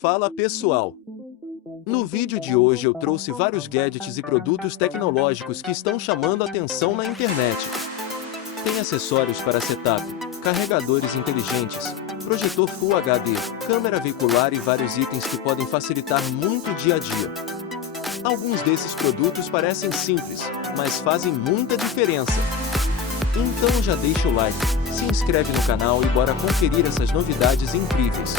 Fala pessoal! No vídeo de hoje eu trouxe vários gadgets e produtos tecnológicos que estão chamando a atenção na internet. Tem acessórios para setup, carregadores inteligentes, projetor Full HD, câmera veicular e vários itens que podem facilitar muito o dia a dia. Alguns desses produtos parecem simples, mas fazem muita diferença. Então já deixa o like, se inscreve no canal e bora conferir essas novidades incríveis.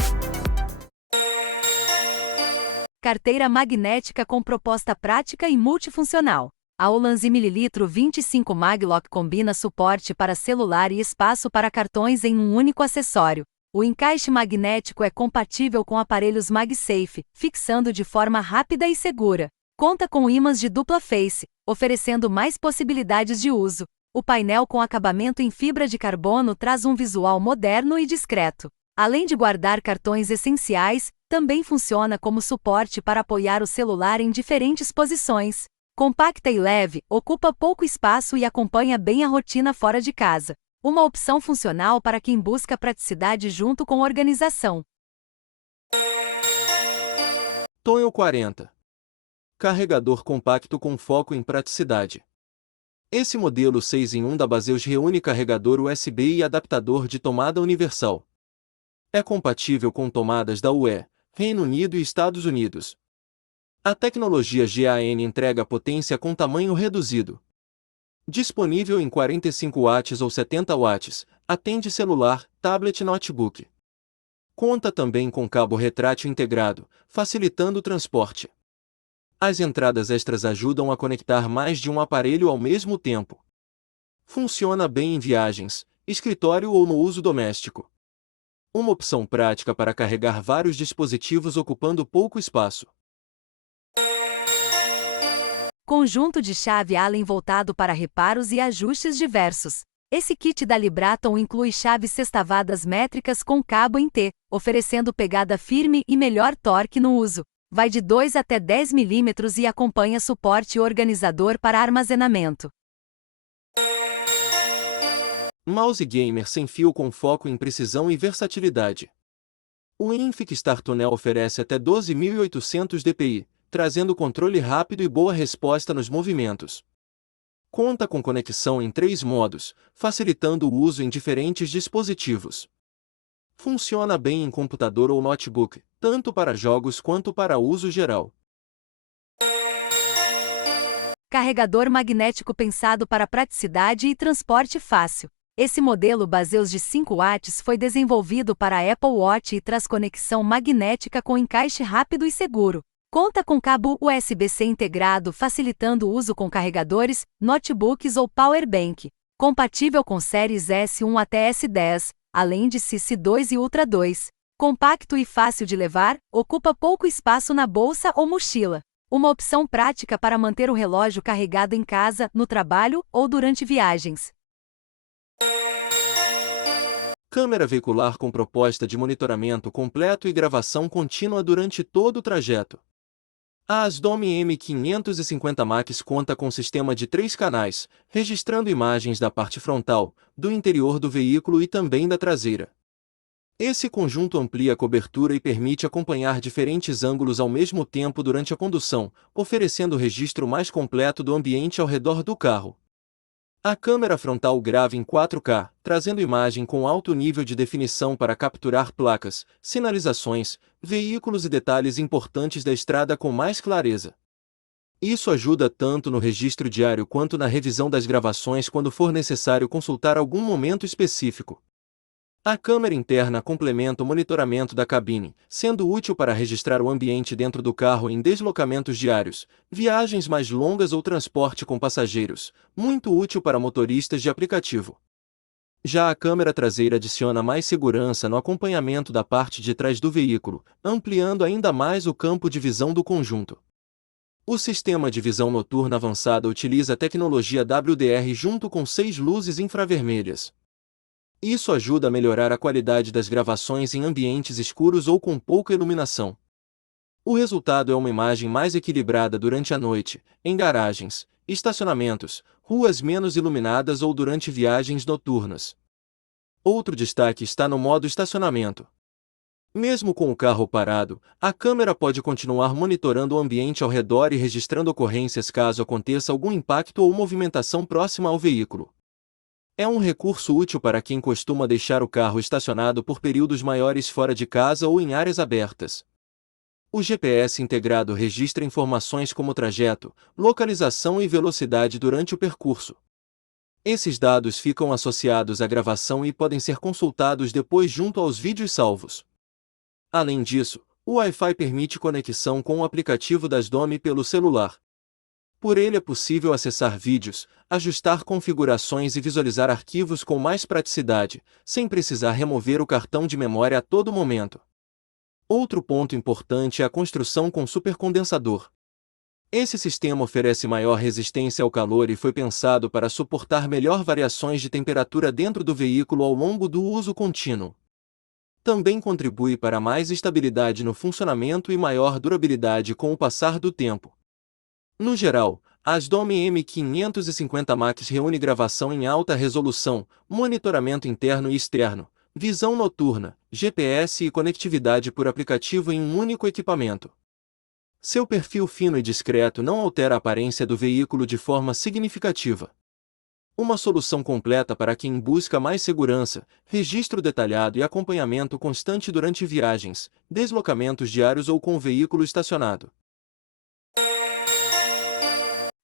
Carteira magnética com proposta prática e multifuncional. A Ulanzi ml 25 Maglock combina suporte para celular e espaço para cartões em um único acessório. O encaixe magnético é compatível com aparelhos MagSafe, fixando de forma rápida e segura. Conta com ímãs de dupla face, oferecendo mais possibilidades de uso. O painel com acabamento em fibra de carbono traz um visual moderno e discreto. Além de guardar cartões essenciais, também funciona como suporte para apoiar o celular em diferentes posições. Compacta e leve, ocupa pouco espaço e acompanha bem a rotina fora de casa. Uma opção funcional para quem busca praticidade junto com organização. Tonho 40. Carregador compacto com foco em praticidade. Esse modelo 6 em 1 da Baseus reúne carregador USB e adaptador de tomada universal. É compatível com tomadas da UE, Reino Unido e Estados Unidos. A tecnologia GaN entrega potência com tamanho reduzido. Disponível em 45 watts ou 70 watts, atende celular, tablet e notebook. Conta também com cabo retrátil integrado, facilitando o transporte. As entradas extras ajudam a conectar mais de um aparelho ao mesmo tempo. Funciona bem em viagens, escritório ou no uso doméstico. Uma opção prática para carregar vários dispositivos ocupando pouco espaço. Conjunto de chave Allen voltado para reparos e ajustes diversos. Esse kit da Libraton inclui chaves sextavadas métricas com cabo em T, oferecendo pegada firme e melhor torque no uso. Vai de 2 até 10 mm e acompanha suporte organizador para armazenamento. Mouse gamer sem fio com foco em precisão e versatilidade. O Infic-Star Tunnel oferece até 12.800 dpi, trazendo controle rápido e boa resposta nos movimentos. Conta com conexão em 3 modos, facilitando o uso em diferentes dispositivos. Funciona bem em computador ou notebook, tanto para jogos quanto para uso geral. Carregador magnético pensado para praticidade e transporte fácil. Esse modelo Baseus de 5 watts foi desenvolvido para a Apple Watch e traz conexão magnética com encaixe rápido e seguro. Conta com cabo USB-C integrado, facilitando o uso com carregadores, notebooks ou powerbank. Compatível com séries S1 até S10, além de CC2 e Ultra 2. Compacto e fácil de levar, ocupa pouco espaço na bolsa ou mochila. Uma opção prática para manter o relógio carregado em casa, no trabalho ou durante viagens. Câmera veicular com proposta de monitoramento completo e gravação contínua durante todo o trajeto. A Asdome M550 Max conta com sistema de 3 canais, registrando imagens da parte frontal, do interior do veículo e também da traseira. Esse conjunto amplia a cobertura e permite acompanhar diferentes ângulos ao mesmo tempo durante a condução, oferecendo o registro mais completo do ambiente ao redor do carro. A câmera frontal grava em 4K, trazendo imagem com alto nível de definição para capturar placas, sinalizações, veículos e detalhes importantes da estrada com mais clareza. Isso ajuda tanto no registro diário quanto na revisão das gravações quando for necessário consultar algum momento específico. A câmera interna complementa o monitoramento da cabine, sendo útil para registrar o ambiente dentro do carro em deslocamentos diários, viagens mais longas ou transporte com passageiros, muito útil para motoristas de aplicativo. Já a câmera traseira adiciona mais segurança no acompanhamento da parte de trás do veículo, ampliando ainda mais o campo de visão do conjunto. O sistema de visão noturna avançada utiliza a tecnologia WDR junto com 6 luzes infravermelhas. Isso ajuda a melhorar a qualidade das gravações em ambientes escuros ou com pouca iluminação. O resultado é uma imagem mais equilibrada durante a noite, em garagens, estacionamentos, ruas menos iluminadas ou durante viagens noturnas. Outro destaque está no modo estacionamento. Mesmo com o carro parado, a câmera pode continuar monitorando o ambiente ao redor e registrando ocorrências caso aconteça algum impacto ou movimentação próxima ao veículo. É um recurso útil para quem costuma deixar o carro estacionado por períodos maiores fora de casa ou em áreas abertas. O GPS integrado registra informações como trajeto, localização e velocidade durante o percurso. Esses dados ficam associados à gravação e podem ser consultados depois junto aos vídeos salvos. Além disso, o Wi-Fi permite conexão com o aplicativo da SDOME pelo celular. Por ele é possível acessar vídeos, ajustar configurações e visualizar arquivos com mais praticidade, sem precisar remover o cartão de memória a todo momento. Outro ponto importante é a construção com supercondensador. Esse sistema oferece maior resistência ao calor e foi pensado para suportar melhor variações de temperatura dentro do veículo ao longo do uso contínuo. Também contribui para mais estabilidade no funcionamento e maior durabilidade com o passar do tempo. No geral, a ASDOME M550 Max reúne gravação em alta resolução, monitoramento interno e externo, visão noturna, GPS e conectividade por aplicativo em um único equipamento. Seu perfil fino e discreto não altera a aparência do veículo de forma significativa. Uma solução completa para quem busca mais segurança, registro detalhado e acompanhamento constante durante viagens, deslocamentos diários ou com o veículo estacionado.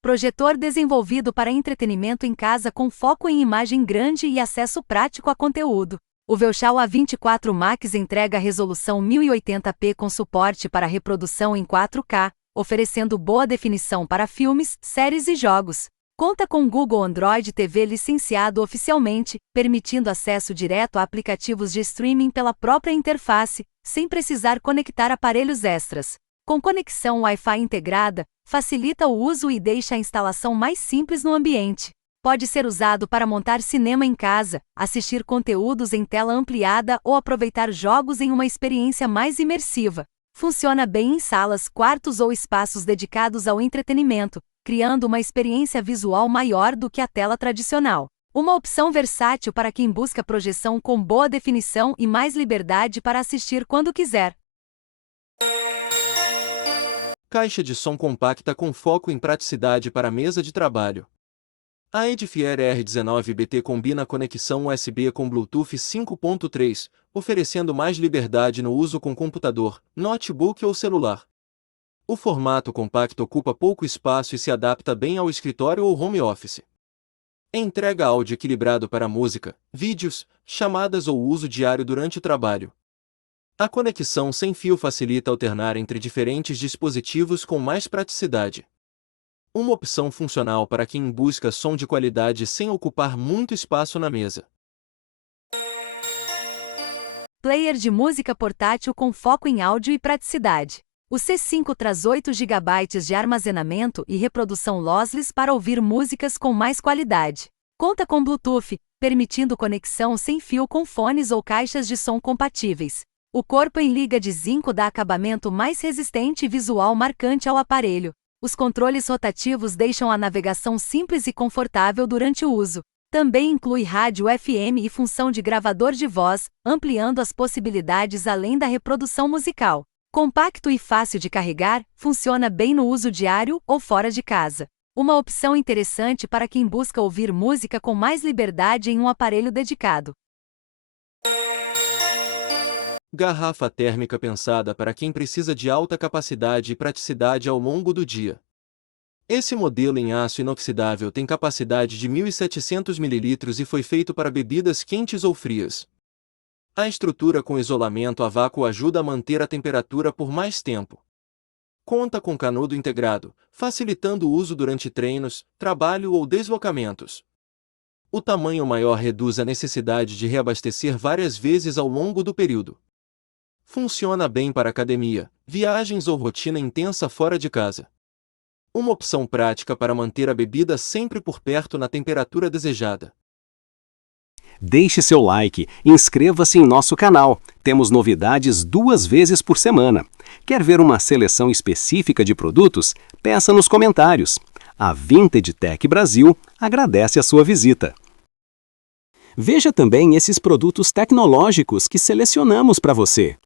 Projetor desenvolvido para entretenimento em casa com foco em imagem grande e acesso prático a conteúdo. O Velshaw A24 Max entrega resolução 1080p com suporte para reprodução em 4K, oferecendo boa definição para filmes, séries e jogos. Conta com Google Android TV licenciado oficialmente, permitindo acesso direto a aplicativos de streaming pela própria interface, sem precisar conectar aparelhos extras. Com conexão Wi-Fi integrada, facilita o uso e deixa a instalação mais simples no ambiente. Pode ser usado para montar cinema em casa, assistir conteúdos em tela ampliada ou aproveitar jogos em uma experiência mais imersiva. Funciona bem em salas, quartos ou espaços dedicados ao entretenimento, criando uma experiência visual maior do que a tela tradicional. Uma opção versátil para quem busca projeção com boa definição e mais liberdade para assistir quando quiser. Caixa de som compacta com foco em praticidade para a mesa de trabalho. A Edifier R19BT combina conexão USB com Bluetooth 5.3, oferecendo mais liberdade no uso com computador, notebook ou celular. O formato compacto ocupa pouco espaço e se adapta bem ao escritório ou home office. Entrega áudio equilibrado para música, vídeos, chamadas ou uso diário durante o trabalho. A conexão sem fio facilita alternar entre diferentes dispositivos com mais praticidade. Uma opção funcional para quem busca som de qualidade sem ocupar muito espaço na mesa. Player de música portátil com foco em áudio e praticidade. O C5 traz 8 GB de armazenamento e reprodução lossless para ouvir músicas com mais qualidade. Conta com Bluetooth, permitindo conexão sem fio com fones ou caixas de som compatíveis. O corpo em liga de zinco dá acabamento mais resistente e visual marcante ao aparelho. Os controles rotativos deixam a navegação simples e confortável durante o uso. Também inclui rádio FM e função de gravador de voz, ampliando as possibilidades além da reprodução musical. Compacto e fácil de carregar, funciona bem no uso diário ou fora de casa. Uma opção interessante para quem busca ouvir música com mais liberdade em um aparelho dedicado. Garrafa térmica pensada para quem precisa de alta capacidade e praticidade ao longo do dia. Esse modelo em aço inoxidável tem capacidade de 1.700 ml e foi feito para bebidas quentes ou frias. A estrutura com isolamento a vácuo ajuda a manter a temperatura por mais tempo. Conta com canudo integrado, facilitando o uso durante treinos, trabalho ou deslocamentos. O tamanho maior reduz a necessidade de reabastecer várias vezes ao longo do período. Funciona bem para academia, viagens ou rotina intensa fora de casa. Uma opção prática para manter a bebida sempre por perto na temperatura desejada. Deixe seu like e inscreva-se em nosso canal. Temos novidades 2 vezes por semana. Quer ver uma seleção específica de produtos? Peça nos comentários. A Vintage Tech Brasil agradece a sua visita. Veja também esses produtos tecnológicos que selecionamos para você.